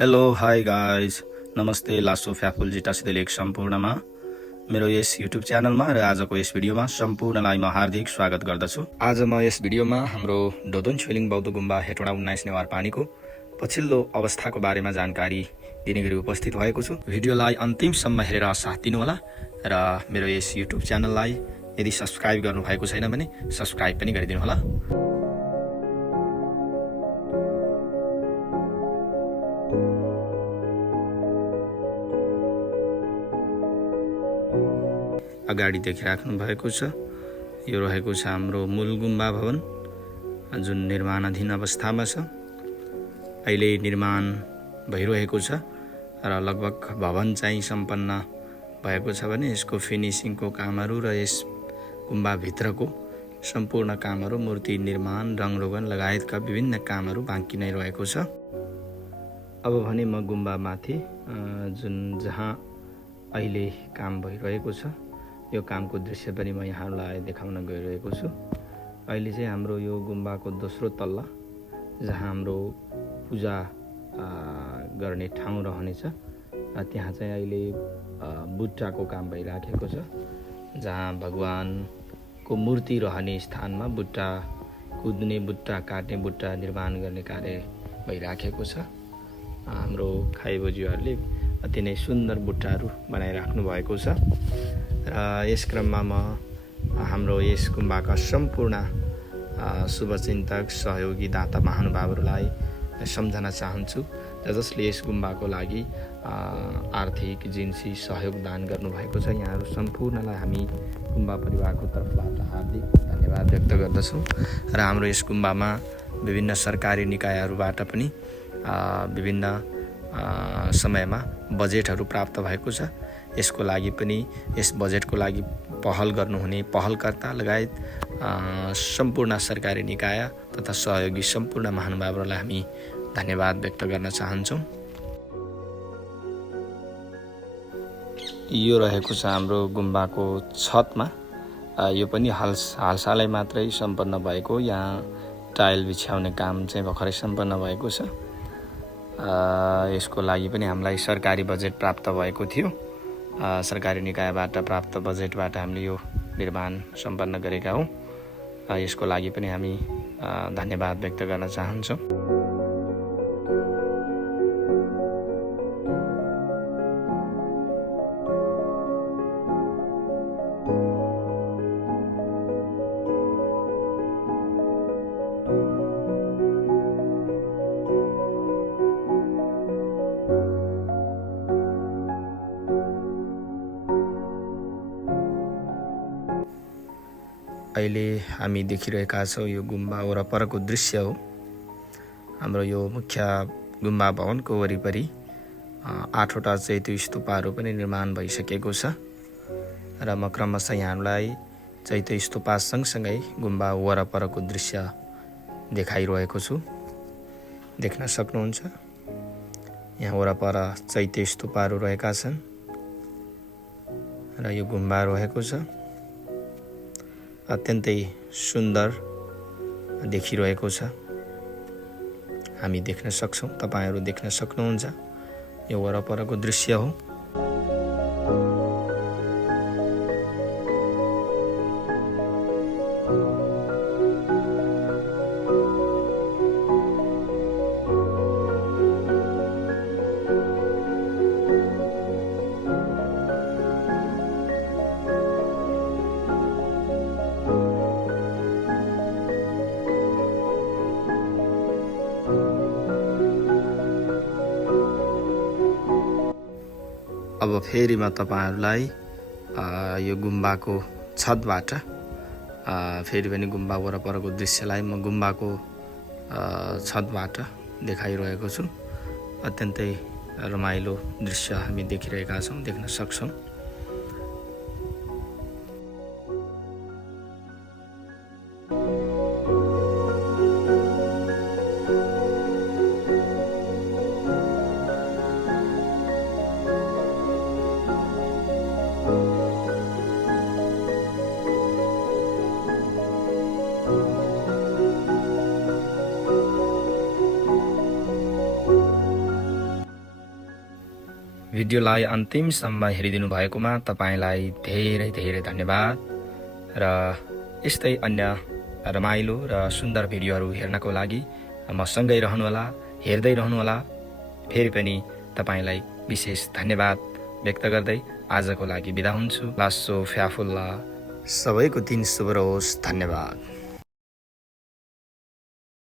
Hello hi guys नमस्ते लासो फ्याफुल जिटासित लेख सम्पूर्णमा मेरो यस युट्युब च्यानलमा र आजको यस भिडियोमा सम्पूर्णलाई म हार्दिक स्वागत गर्दछु। आज म यस भिडियोमा हाम्रो डोदोन छोइलिङ बौद्ध गुम्बा हेटौडा 19 नेवार पानीको पछिल्लो अवस्थाको बारेमा जानकारी दिने गरी उपस्थित भएको छु। भिडियोलाई अन्तिमसम्म हेरेर साथ दिनुहोला र मेरो यस युट्युब च्यानललाई यदि सब्स्क्राइब गर्नुभएको छैन भने सब्स्क्राइब पनि गरिदिनुहोला। अगाडि देखिराख्नु भएको छ यो रहेको छ हाम्रो मूल गुम्बा भवन जुन निर्माणाधीन अवस्थामा छ। अहिले निर्माण भइरहेको छ र लगभग भवन चाहिँ सम्पन्न भएको छ भने यसको फिनिसिङको कामहरू र यस गुम्बा भित्रको सम्पूर्ण कामहरू मूर्ति निर्माण रङरोगन लगायतका विभिन्न कामहरू बाँकी नै रहेको छ। अब भने म गुम्बा माथि जुन जहाँ अहिले काम भइरहेको छ यो कामको दृश्य पनि म यहाँलाई देखाउन गइरहेको छु। अहिले चाहिँ हाम्रो यो गुम्बाको दोस्रो तल्ला जहाँ हाम्रो पूजा गर्ने ठाउँ रहनेछ त्यहाँ चाहिँ अहिले बुट्टाको काम भइराखेको छ। जहाँ भगवानको मूर्ति रहने स्थानमा बुट्टा कुद्ने बुट्टा काट्ने बुट्टा निर्माण गर्ने कार्य भइराखेको छ। हाम्रो खाइबोजीहरूले अति नै सुन्दर बुट्टाहरू बनाइराख्नु भएको छ र यस क्रममा म हाम्रो यस गुम्बाका सम्पूर्ण शुभचिन्तक सहयोगी दाता महानुभावहरूलाई सम्झन चाहन्छु जसले यस गुम्बाको लागि आर्थिक जिन्सी सहयोग दान गर्नुभएको छ। यहाँहरू सम्पूर्णलाई हामी गुम्बा परिवारको तर्फबाट हार्दिक धन्यवाद व्यक्त गर्दछौँ र हाम्रो यस गुम्बामा विभिन्न सरकारी निकायहरूबाट पनि विभिन्न समयमा बजेटहरू प्राप्त भएको छ। यसको लागि पनि यस बजेटको लागि पहल गर्नुहुने पहलकर्ता लगायत सम्पूर्ण सरकारी निकाय तथा सहयोगी सम्पूर्ण महानुभावहरूलाई हामी धन्यवाद व्यक्त गर्न चाहन्छौँ। यो रहेको छ हाम्रो गुम्बाको छतमा यो पनि हालसालै मात्रै सम्पन्न भएको। यहाँ टाइल बिछ्याउने काम चाहिँ भर्खरै सम्पन्न भएको छ। यसको लागि पनि हामीलाई सरकारी बजेट प्राप्त भएको थियो। सरकारी निकायबाट प्राप्त बजेटबाट हामीले यो निर्माण सम्पन्न गरेका हौँ। यसको लागि पनि हामी धन्यवाद व्यक्त गर्न चाहन्छौँ। अहिले हामी देखिरहेका छौँ यो गुम्बा वरपरको दृश्य हो। हाम्रो यो मुख्य गुम्बा भवनको वरिपरि 8वटा चैत्य स्तूपहरू पनि निर्माण भइसकेको छ र म क्रमशः यहाँलाई चैत्य स्तूपा सँगसँगै गुम्बा वरपरको दृश्य देखाइरहेको छु। देख्न सक्नुहुन्छ यहाँ वरपर चैत्य स्तूपहरू रहेका छन् र यो गुम्बा रहेको छ। अत्यन्तै सुन्दर देखिरहेको छ। हामी देख्न सक्छौँ, तपाईहरू देख्न सक्नुहुन्छ यो वरपरको दृश्य हो। अब फेरि म तपाईहरूलाई यो गुम्बाको छतबाट फेरि पनि गुम्बा वरपरको दृश्यलाई म गुम्बाको छतबाट देखाइरहेको छु। अत्यन्तै रमाइलो दृश्य हामी देखिरहेका छौँ, देख्न सक्छौँ। भिडियोलाई अन्तिमसम्म हेरिदिनु भएकोमा तपाईँलाई धेरै धेरै धन्यवाद र यस्तै अन्य रमाइलो र सुन्दर भिडियोहरू हेर्नको लागि मसँगै रहनुहोला, हेर्दै रहनुहोला। फेरि पनि तपाईँलाई विशेष धन्यवाद व्यक्त गर्दै आजको लागि बिदा हुन्छु। लासो फ्याफुल्ला, सबैको दिन शुभ रहोस्। धन्यवाद।